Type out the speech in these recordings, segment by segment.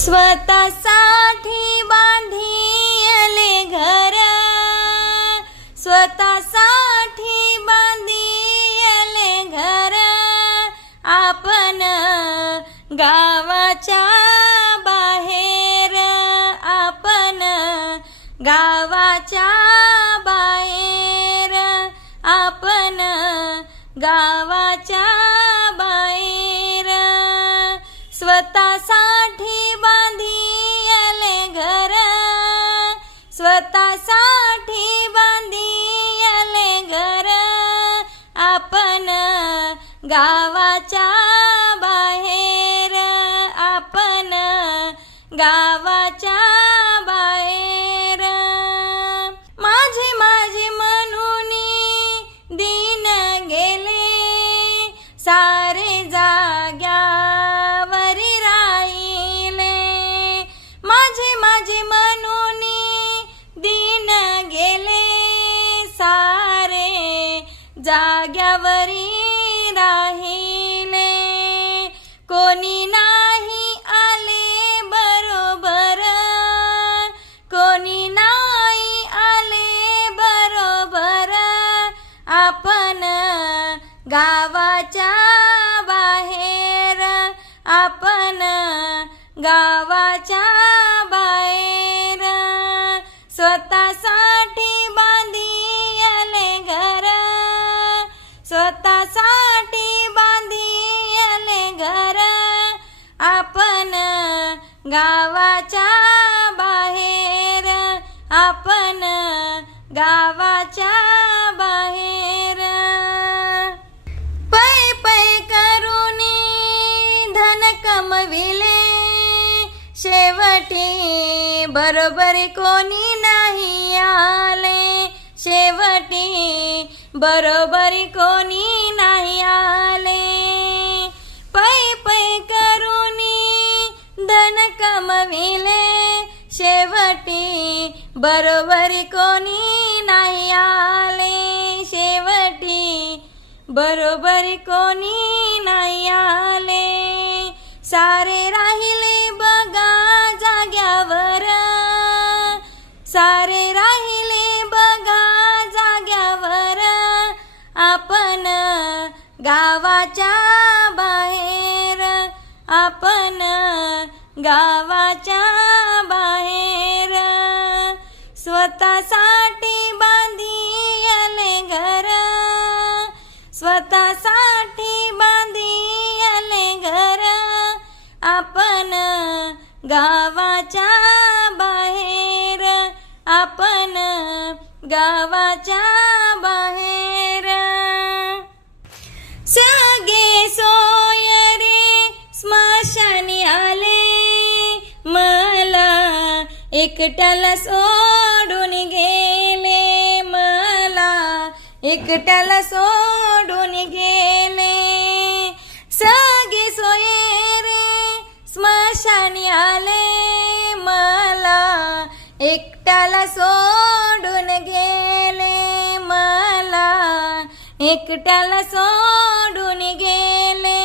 स्वतःसाठी बांधिले घर. स्वतःसाठी बांधिले घर. आपण गावाच्या बाहेर आपण गावाच्या गावाच्या गावाच्या बाहेर आपण गावाच्या बाहेर स्वतःसाठी बांधियले घर स्वतःसाठी बांधियले घर. आपण गावाच्या बाहेर आपण गावाच्या कमविले शेवटी बरोबर कोणी नाही आले. शेवटी बरोबर कोणी नाही आले. पै पै करून धन कमविले. शेवटी बरोबर कोणी नाही आले. शेवटी बरोबर कोणी नाही आले. सारे राहिले बघा जाग्यावर. सारे राहिले बघा जाग्यावर. आपण गावाच्या बाहेर. आपण गावाच्या बाहेर. स्वतःसाठी बांधिले घर. स्वतः गावाच्या बाहेर आपण गावाच्या बाहेर. सगे सोय रे स्मशानी आले. मला एकट्याला सोडून गेले. मला एकट्याला सोडून गेले. सगे सोय सोडून गेले मला. एकट्याला सोडून गेले.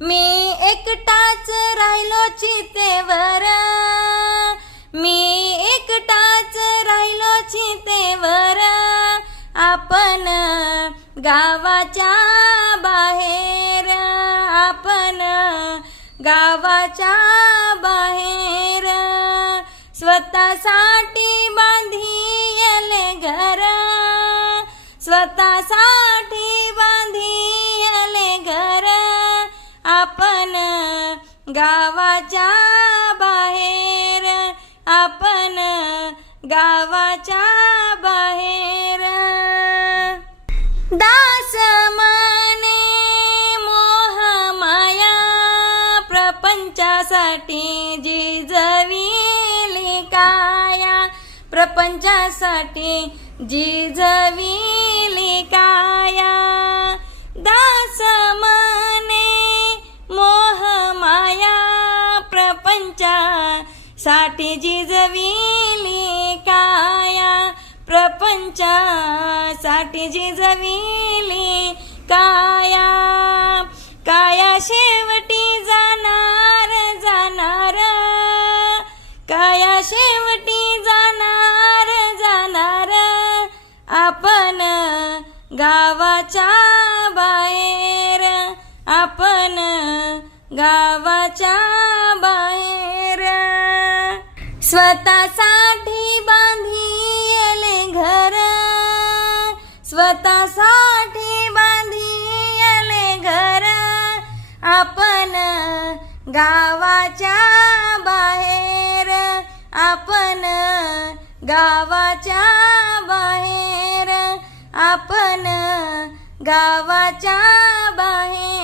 मी एकटाच राहिलो चितेवर. मी एकटाच राहिलो चितेवर. आपण गावाच्या बाहेर. आपण गावाच्या बाहेर. स्वतःसाठी बांधिले घर. स्वतःसाठी बांधिले घर. आपण गावाच्या बाहेर. आपण गावाच्या बाहेर. दास मने मोह माया. प्रपंचासाठी जिजवी प्रपंचासाठी जिजविली काया. दास मने मोह माया. प्रपंचासाठी जिजविली काया. प्रपंचासाठी जिजविली काया. गावाच्या बाहेर आपण गावाच्या बाहेर. स्वतःसाठी बांधिले घर स्वतःसाठी बांधिले घर. आपण गावाच्या बाहेर आपण गावाच्या आपण गावाच्या बाहेर